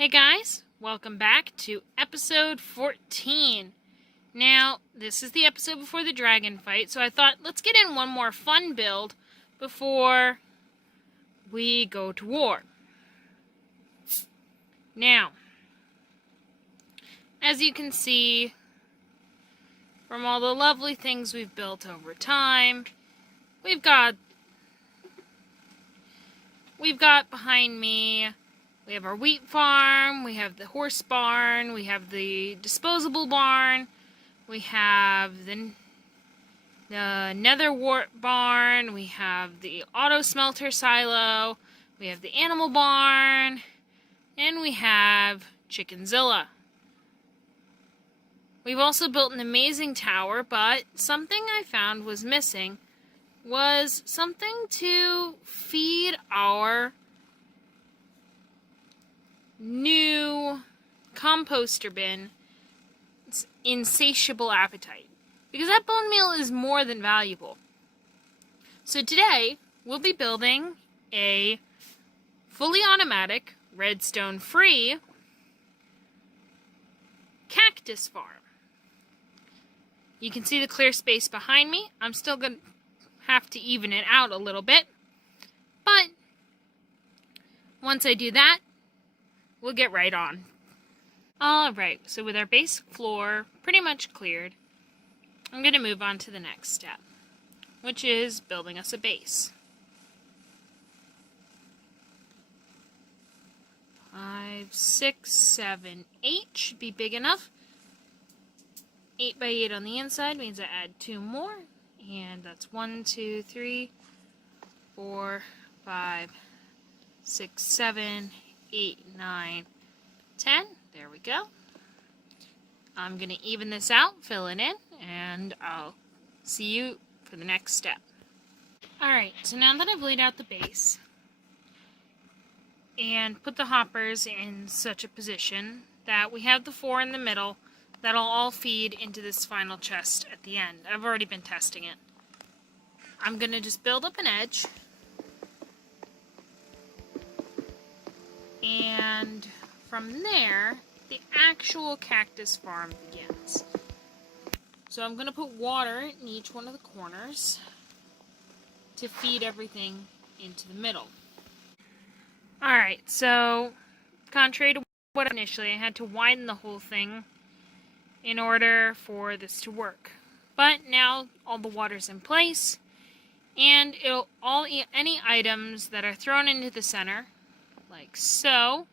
Hey guys, welcome back to episode 14. Now, this is the episode before the dragon fight, so I thought let's get in one more fun build before we go to war. Now, as you can see from all the lovely things we've built over time, we've got behind me, we have our wheat farm, we have the horse barn, we have the disposable barn, we have the nether wart barn, we have the auto smelter silo, we have the animal barn, and we have Chickenzilla. We've also built an amazing tower, but something I found was missing was something to feed our new composter bin insatiable appetite, because that bone meal is more than valuable. So today we'll be building a fully automatic, redstone free cactus farm. You can see the clear space behind me. I'm still going to have to even it out a little bit, but once I do that, we'll get right on. Alright, so with our basic floor pretty much cleared, I'm going to move on to the next step, which is building us a base. 5, 6, 7, 8 should be big enough. 8 by 8 on the inside means I add 2 more, and that's 1, 2, 3, 4, 5, 6, 7, 8, 9, 10. There we go. I'm going to even this out, fill it in, and I'll see you for the next step. Alright, so now that I've laid out the base and put the hoppers in such a position that we have the 4 in the middle, that'll all feed into this final chest at the end. I've already been testing it. I'm going to just build up an edge, and from there, the actual cactus farm begins. So I'm going to put water in each one of the corners to feed everything into the middle. Alright, so contrary to what initially, I had to widen the whole thing in order for this to work. But now all the water's in place, and any items that are thrown into the center, like so,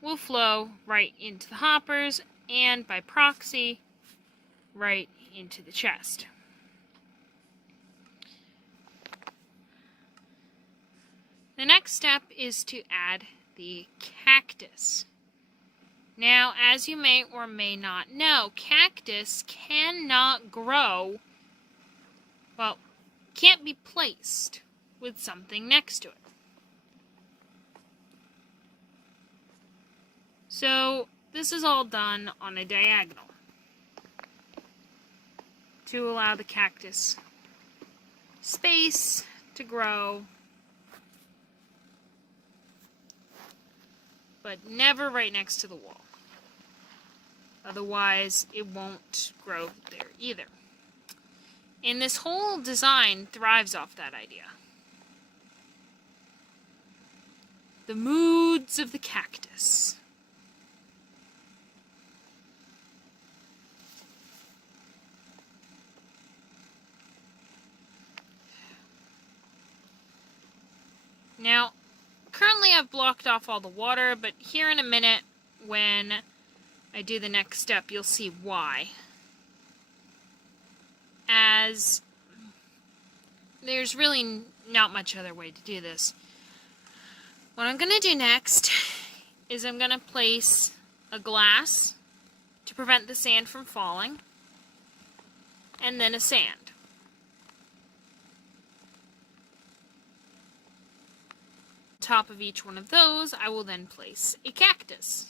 will flow right into the hoppers, and by proxy, right into the chest. The next step is to add the cactus. Now, as you may or may not know, cactus cannot grow, well, can't be placed with something next to it. So, this is all done on a diagonal to allow the cactus space to grow, but never right next to the wall. Otherwise, it won't grow there either. And this whole design thrives off that idea. The moods of the cactus. Now, currently I've blocked off all the water, but here in a minute, when I do the next step, you'll see why. As there's really not much other way to do this. What I'm going to do next is I'm going to place a glass to prevent the sand from falling, and then a sand. Top of each one of those, I will then place a cactus.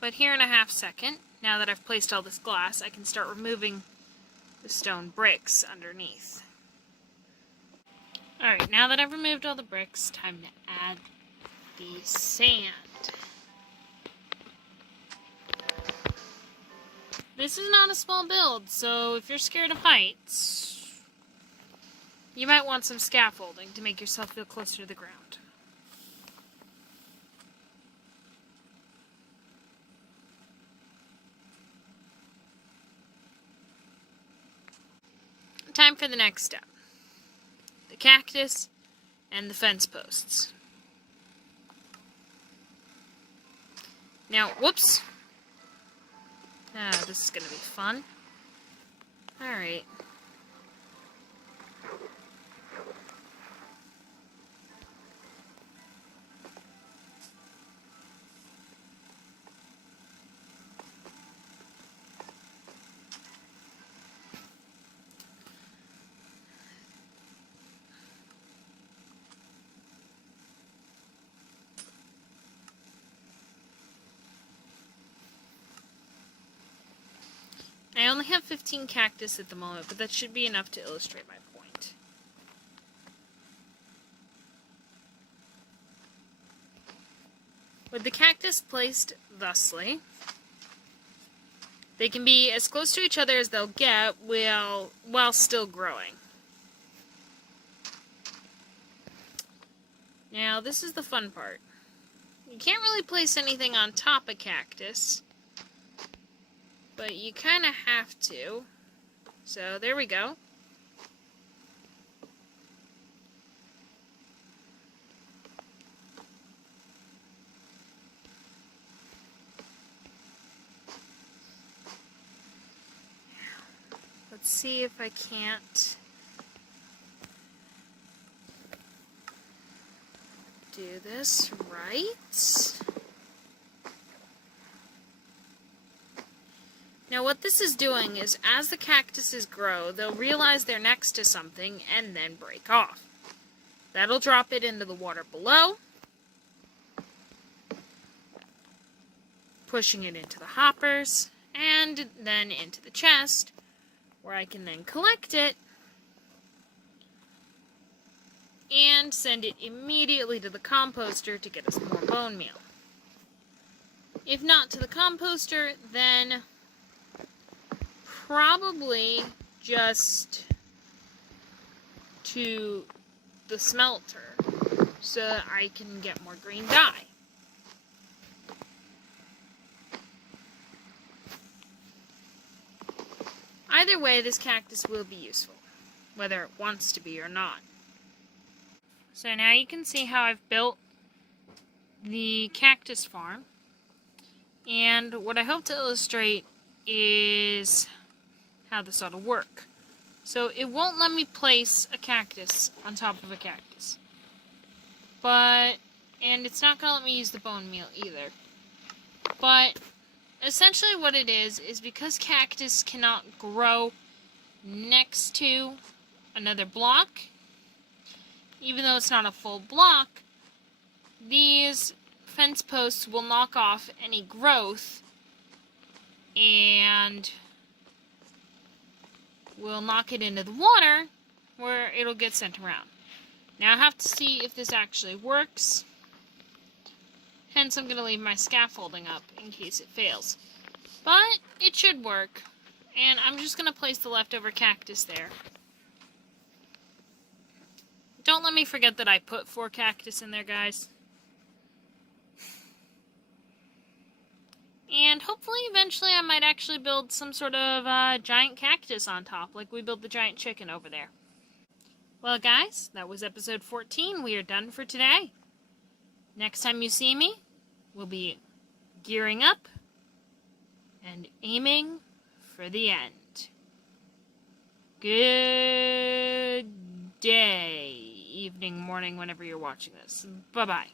But here in a half second, now that I've placed all this glass, I can start removing the stone bricks underneath. Alright, now that I've removed all the bricks, time to add the sand. This is not a small build, so if you're scared of heights, you might want some scaffolding to make yourself feel closer to the ground. Time for the next step. The cactus and the fence posts. Now, whoops. This is going to be fun. Alright. I only have 15 cactus at the moment, but that should be enough to illustrate my point. With the cactus placed thusly, they can be as close to each other as they'll get while still growing. Now, this is the fun part. You can't really place anything on top of cactus, but you kind of have to. So, there we go. Let's see if I can't do this right. Now what this is doing is, as the cactuses grow, they'll realize they're next to something and then break off. That'll drop it into the water below, pushing it into the hoppers, and then into the chest, where I can then collect it and send it immediately to the composter to get us more bone meal. If not to the composter, then probably just to the smelter so that I can get more green dye. Either way, this cactus will be useful, whether it wants to be or not. So now you can see how I've built the cactus farm, and what I hope to illustrate is how this ought to work. So it won't let me place a cactus on top of a cactus. And it's not going to let me use the bone meal either. But essentially what it is because cactus cannot grow next to another block, even though it's not a full block, these fence posts will knock off any growth and will knock it into the water where it'll get sent around. Now I have to see if this actually works. Hence I'm going to leave my scaffolding up in case it fails. But it should work. And I'm just going to place the leftover cactus there. Don't let me forget that I put 4 cactus in there, guys. And hopefully, eventually, I might actually build some sort of giant cactus on top, like we built the giant chicken over there. Well, guys, that was episode 14. We are done for today. Next time you see me, we'll be gearing up and aiming for the end. Good day, evening, morning, whenever you're watching this. Bye-bye.